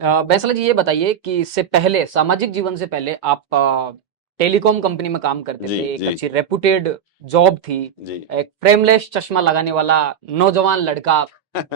बैंसला जी ये बताइए कि इससे पहले सामाजिक जीवन से पहले आप टेलीकॉम कंपनी में काम करते जी थे, एक जी अच्छी रेपुटेड जॉब थी, जी। एक फ्रेमलेस चश्मा लगाने वाला नौजवान लड़का,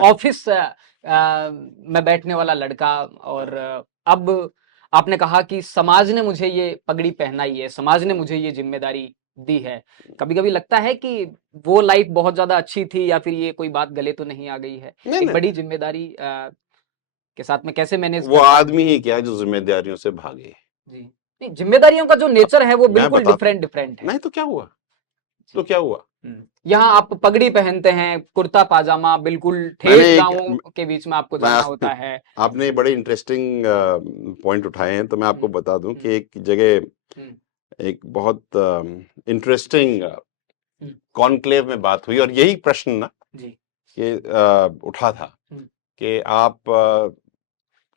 ऑफिस में बैठने वाला लड़का, और अब आपने कहा कि समाज ने मुझे ये पगड़ी पहनाई है, समाज ने मुझे ये जिम्मेदारी दी है। कभी कभी लगता है कि वो लाइफ बहुत ज्यादा अच्छी थी, या फिर ये कोई बात गले तो नहीं आ गई है? नहीं एक नहीं, बड़ी जिम्मेदारी के साथ में कैसे मैनेज वो करना है? आदमी ही क्या है जो जिम्मेदारियों से भागे। जी। नहीं, जिम्मेदारियों का जो नेचर है वो मैं बिल्कुल बताता हूँ, डिफरेंट डिफरेंट है। नहीं तो क्या हुआ, तो जी। क्या हुआ। यहाँ आप पगड़ी पहनते हैं, कुर्ता पाजामा, बिल्कुल मैंने ठेठ एक गांवों के बीच में आपको जाना मैं होता है। आपने बड़े इंटरेस्टिंग पॉइंट उठाए हैं, तो मैं आपको हम्म, बता दूं हम्म, कि एक जगह हम्म, एक बहुत इंटरेस्टिंग हम्म, कॉन्क्लेव में बात हुई और यही प्रश्न ना जी। कि उठा था हम्म, कि आप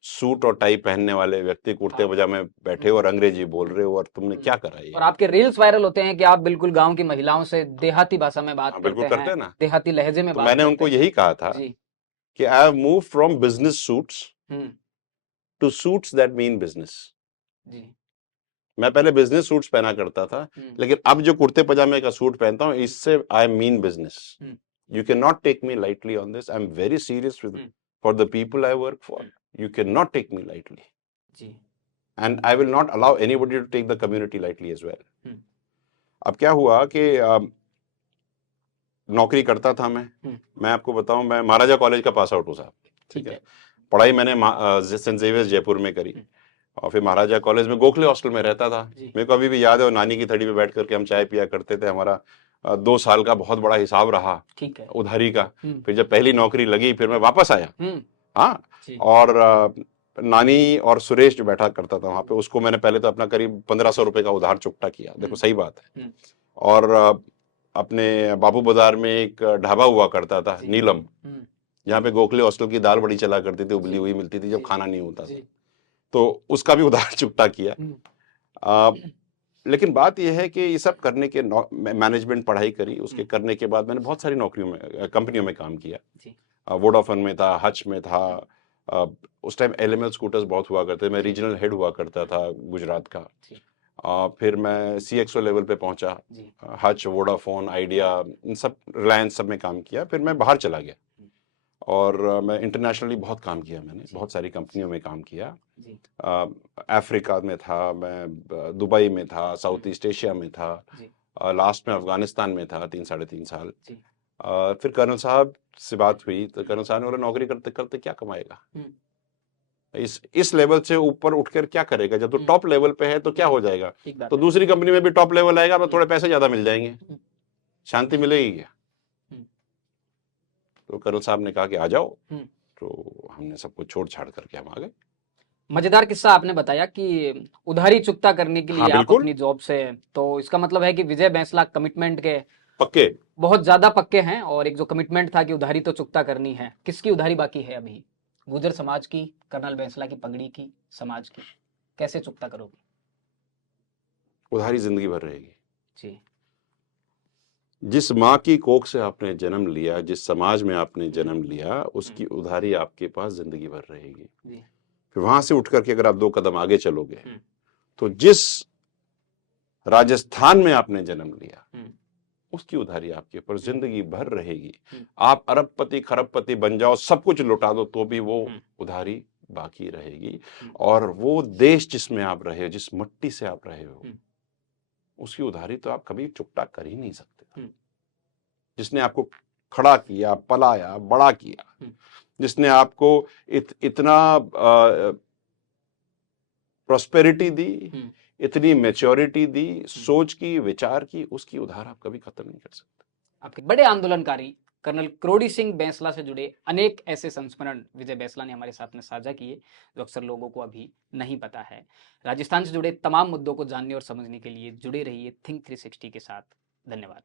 सूट और टाई पहनने वाले व्यक्ति कुर्ते हाँ। पजामे में बैठे हम्म, हो और अंग्रेजी बोल हम्म, रहे हो और तुमने हम्म। क्या करा ये। और आपके रील्स वायरल होते हैं कि आप बिल्कुल गांव की महिलाओं से देहाती भाषा में बात हाँ बिल्कुल करते करते हैं, हैं ना। देहाती लहजे में तो बात मैंने करते उनको हैं। यही कहा था जी। कि I have move from business suits hmm. To suits that mean business. जी। मैं पहले बिजनेस सूट्स पहना करता था, हम्म, लेकिन अब जो कुर्ते पजामे का सूट पहनता हूँ इससे I mean business. Hmm, you can not take me lightly on this, I am very serious with hmm, for the people I work for. Hmm, you can not take me lightly जी। And I will not allow anybody to take the community lightly as well. Hmm, अब क्या हुआ कि नौकरी करता था मैं। हम्म, मैं आपको बताऊं, मैं महाराजा कॉलेज का पास आउट हूँ साहब, ठीक ठीक है। है। पढ़ाई मैंने सेंट जेवियर्स जयपुर में करी हम्म, और फिर महाराजा कॉलेज में गोखले हॉस्टल में रहता था। जी। मेरे को अभी भी याद है, और नानी की थड़ी पे बैठ करके हम चाय पिया करते थे। हमारा 2 साल का बहुत बड़ा हिसाब रहा ठीक है। उधारी का। हम्म, फिर जब पहली नौकरी लगी फिर मैं वापस आया। हम्म, हाँ। जी। और नानी और सुरेश जो बैठा करता था वहां पे, उसको मैंने पहले तो अपना करीब 1500 रुपए का उधार चुकता किया, देखो हम्म, सही बात है। हम्म, और अपने बाबू बाजार में एक ढाबा हुआ करता था जी। नीलम, हम्म, जहाँ पे गोखले हॉस्टल की दाल बड़ी चला करती थी, उबली जी। हुई मिलती थी जब जी। खाना नहीं होता था। जी। तो उसका भी उधार चुकता किया। हम्म, आ, लेकिन बात यह है कि ये सब करने के मैनेजमेंट पढ़ाई करी, उसके हम्म, करने के बाद मैंने बहुत सारी नौकरियों में कंपनियों में काम किया। जी। वोडाफोन में था, हच में था। हम्म, आ, उस टाइम एलएमएल स्कूटर्स बहुत हुआ करते थे, मैं जी। रीजनल हेड हुआ करता हम्म, था गुजरात का। जी। फिर मैं सीएक्सओ लेवल पे पहुंचा। जी। हच, वोडाफोन, आइडिया, इन सब, रिलायंस सब में काम किया। फिर मैं बाहर चला गया हम्म, और मैं इंटरनेशनली बहुत काम किया, मैंने जी। बहुत सारी कंपनियों में काम किया। जी। अफ्रीका में था मैं, दुबई में था, हम्म, साउथ ईस्ट एशिया में था। जी। लास्ट में अफगानिस्तान में था 3 साढ़े 3 साल। जी। फिर कर्नल साहब से बात हुई तो हम्म, कर्नल साहब ने बोला नौकरी करते करते क्या कमाएगा, हम्म, इस लेवल से ऊपर उठकर क्या करेगा, जब तो हम्म, टॉप लेवल पे है तो क्या हो जाएगा। ठीक बात तो है। दूसरी कंपनी में भी टॉप लेवल आएगा तो हम्म, थोड़े पैसे ज्यादा मिल जाएंगे, हम्म, शांति मिलेगी क्या। हम्म, तो कर्नल साहब ने कहा कि आ जाओ। हम्म। तो हमने सब कुछ छोड़ छाड़ करके हम आ गए। मजेदार किस्सा आपने बताया कि उधारी चुकता करने के हाँ लिए आप बिल्कुल, अपनी जॉब से, तो इसका मतलब है कि विजय बैंसला कमिटमेंट के पक्के। बहुत ज्यादा पक्के हैं, और एक जो कमिटमेंट था कि उधारी तो चुकता करनी है, किसकी उधारी बाकी है अभी? गुर्जर समाज की, कर्नल बैंसला की पगड़ी की, समाज की? कैसे चुकता करोगे? उधारी जिंदगी भर रहेगी। जी। जिस माँ की कोख से आपने जन्म लिया, जिस समाज में आपने हम्म, जन्म लिया, हम्म, उसकी उधारी आपके पास जिंदगी भर रहेगी। जी। फिर वहां से उठ करके अगर आप 2 कदम आगे चलोगे, हम्म, तो जिस राजस्थान में आपने जन्म लिया, हम्म, उसकी उधारी आपके ऊपर हम्म, जिंदगी भर रहेगी। हम्म, आप अरबपति खरबपति बन जाओ, सब कुछ लुटा दो, तो भी वो हम्म, उधारी बाकी रहेगी। हम्म, और वो देश जिसमें आप रहे हो, जिस मट्टी से आप रहे हो, हम्म, उसकी उधारी तो आप कभी चुकता कर ही नहीं सकते। हम्म, जिसने आपको खड़ा किया, पलाया, बड़ा किया, हम्म, जिसने आपको इतना प्रोस्पेरिटी दी, हम्म। इतनी मेच्योरिटी दी, हम्म। सोच की, विचार की, उसकी उधार आप कभी खत्म नहीं कर सकते। आपके बड़े आंदोलनकारी कर्नल क्रोड़ी सिंह बैंसला से जुड़े अनेक ऐसे संस्मरण विजय बैंसला ने हमारे साथ में साझा किए, जो अक्सर लोगों को अभी नहीं पता है। राजस्थान से जुड़े तमाम मुद्दों को जानने और समझने के लिए जुड़े रहिए थिंक 360 के साथ। धन्यवाद।